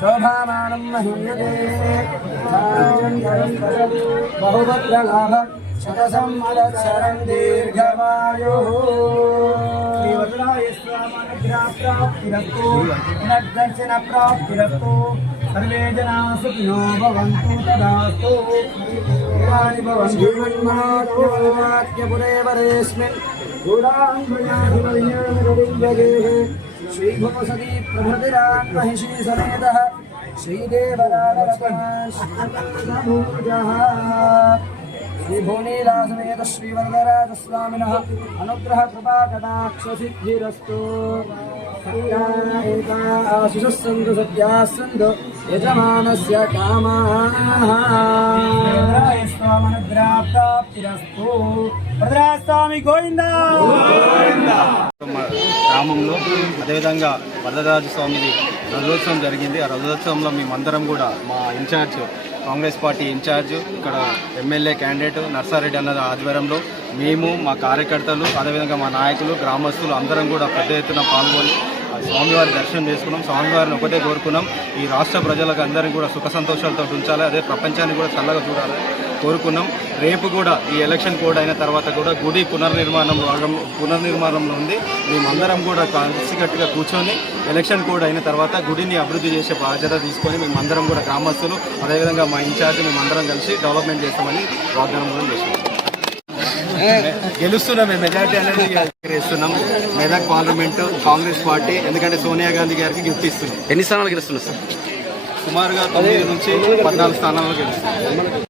శోభామానం మహీయతే బహుభద్రలాభ శతసంవత్సరం దీర్ఘమాయు పునర్దర్శన ప్రాప్తిరస్తు సర్వే జనా సుఖినో భవంతు తదాస్తు పురాణి భవంతు జీవన్మాత్యపురే వరేస్మిన్ శ్రీభూసతి ప్రభృతిరాన్ సమేత శ్రీదేవరాజ శ్రీభువనీలాసమేత శ్రీవరదరాజస్వామినः అనుగ్రహ కృపా కటాక్ష సిద్ధిరస్తు ఆశిషస్సంతు సత్యాస్సంతు యజమానస్య కామాః స్వామనుగ్రహాప్తిరస్తు భద్రాస్వామి గోవింద గ్రామంలో అదేవిధంగా వరదరాజస్వామిది రథోత్సవం జరిగింది. ఆ రథోత్సవంలో మేమందరం కూడా మా ఇన్ఛార్జ్ కాంగ్రెస్ పార్టీ ఇన్ఛార్జ్ ఇక్కడ ఎమ్మెల్యే క్యాండిడేట్ నర్సారెడ్డి అన్న ఆధ్వర్యంలో మేము మా కార్యకర్తలు అదేవిధంగా మా నాయకులు గ్రామస్తులు అందరం కూడా పెద్ద ఎత్తున పాల్గొని స్వామివారి దర్శనం చేసుకున్నాం. స్వామివారిని ఒకటే కోరుకున్నాం. ఈ రాష్ట్ర ప్రజలకు అందరికీ కూడా సుఖ సంతోషాలతో ఉంచాలి. అదే ప్రపంచాన్ని కూడా చల్లగా చూడాలి. కోరుకున్నాం. రేపు కూడా ఈ ఎలక్షన్ కోడ్ అయిన తర్వాత కూడా గుడి పునర్నిర్మాణం భాగం పునర్నిర్మాణంలో ఉంది. మేమందరం కూడా కలిసికట్టుగా కూర్చొని ఎలక్షన్ కోడ్ అయిన తర్వాత గుడిని అభివృద్ధి చేసే బాధ్యత తీసుకొని మేమందరం కూడా గ్రామస్తులు అదేవిధంగా మా ఇన్ఛార్జ్ మేమందరం కలిసి డెవలప్మెంట్ చేస్తామని వాగ్దానం కూడా చేస్తాం గెలుస్తున్నాం మేము. మెజార్టీ అనేది ఇస్తున్నాం మెదక్ పార్లమెంట్ కాంగ్రెస్ పార్టీ ఎందుకంటే సోనియా గాంధీ గారికి గిఫ్ట్ ఇస్తున్నాం. ఎన్ని స్థానాలు గెలుస్తున్నారు సార్? సుమారుగా తొమ్మిది నుంచి పద్నాలుగు స్థానాల్లో గెలుస్తున్నాం.